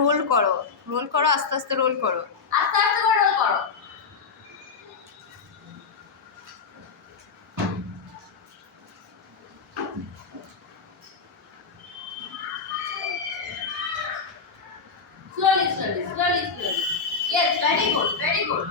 রোল করো, রোল করো, আস্তে আস্তে রোল করো, আস্তে আস্তে করে রোল করো। Slowly, slowly, slowly, slowly. Yes, very good, very good.